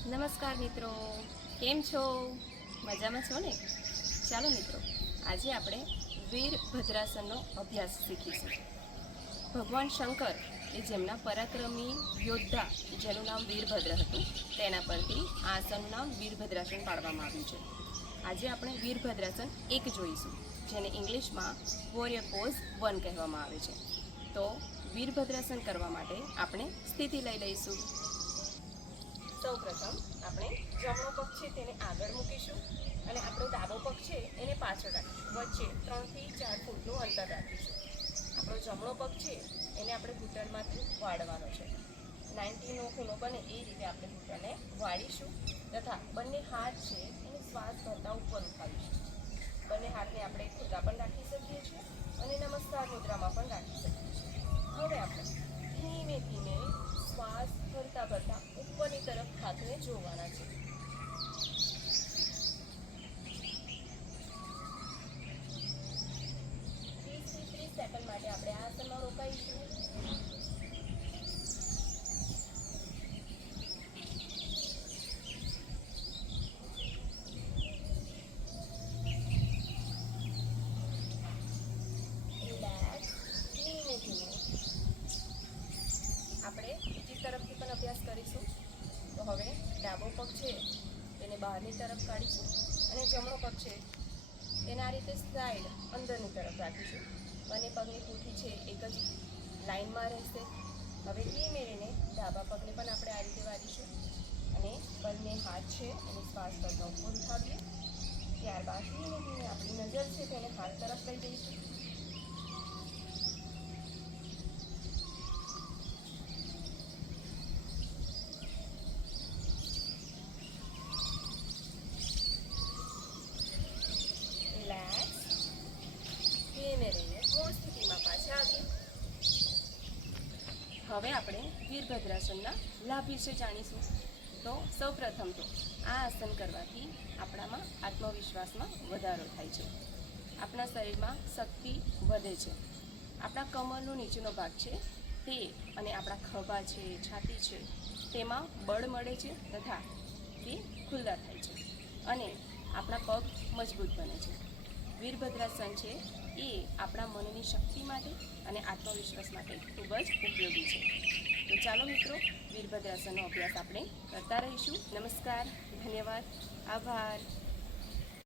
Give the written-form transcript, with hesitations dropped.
નમસ્કાર મિત્રો, કેમ છો? મજામાં છો ને? ચાલો મિત્રો, આજે આપણે વીરભદ્રાસનનો અભ્યાસ શીખીશું. ભગવાન શંકર એ જેમના પરાક્રમી યોદ્ધા જેનું નામ વીરભદ્ર હતું તેના પરથી આ આસનનું નામ વીરભદ્રાસન પાડવામાં આવ્યું છે. આજે આપણે વીરભદ્રાસન 1 જોઈશું, જેને ઇંગ્લિશમાં વોરિયર પોઝ 1 કહેવામાં આવે છે. તો વીરભદ્રાસન કરવા માટે આપણે સ્થિતિ લઈ લઈશું. સૌપ્રથમ આપણે જમણો પગ છે તેને આગળ મૂકીશું અને આપણો ડાબો પગ છે એને પાછળ રાખીશું. વચ્ચે 3 થી 4 ફૂટનું અંતર રાખીશું. આપણો જમણો પગ છે એને આપણે ઘૂંટણમાંથી વાળવાનો છે. 90નો ખૂણો બને એ રીતે આપણે ઘૂંટણને વાળીશું તથા બંને હાથ છે એને શ્વાસ કરતા ઉપર ઉઠાવીશું. બંને હાથને આપણે ખુલ્લા પણ રાખી શકીએ છીએ અને નમસ્કાર મુદ્રામાં પણ રાખી શકીએ છીએ. હવે આપણે ધીમે ધીમે શ્વાસ ભરતા ભરતા ઉપરની તરફ હાથને જોવાના છે. 20 થી 30 સેકન્ડ માટે આપણે આ આસનમાં રોકાઈશું. રિલેક્સ. ધીમે ધીમે આપણે બીજી તરફથી પણ અભ્યાસ કરીશું. તો હવે ડાબો પગ છે તેને બહારની તરફ કાઢીશું અને જમણો પગ છે તેને આ રીતે સાઈડ અંદરની તરફ રાખીશું. બંને પગની પૂંઠી છે એક જ લાઇનમાં રહેશે. હવે ધીમે રહીને ડાબા પગને પણ આપણે આ રીતે વાળીશું અને બંને હાથ છે એને શ્વાસ કરતા ઉપર ઉઠાવીએ. ત્યારબાદ ધીમે ધીમે આપણી નજર છે તેને હાથ તરફ લઈ જઈશું. મૂળ સ્થિતિમાં પાછા આવીએ. હવે આપણે વીરભદ્રાસનના લાભ વિશે જાણીશું. તો સૌપ્રથમ તો આ આસન કરવાથી આપણામાં આત્મવિશ્વાસમાં વધારો થાય છે. આપણા શરીરમાં શક્તિ વધે છે. આપણા કમરનો નીચેનો ભાગ છે તે અને આપણા ખભા છે, છાતી છે તેમાં બળ મળે છે તથા તે ખુલ્લા થાય છે અને આપણા પગ મજબૂત બને છે. વીરભદ્રાસન છે એ આપણા મનની શક્તિ માટે અને આત્મવિશ્વાસ માટે ખૂબ જ ઉપયોગી છે. તો ચાલો મિત્રો, વીરભદ્રાસનનો અભ્યાસ આપણે કરતા રહીશું. નમસ્કાર, ધન્યવાદ, આભાર.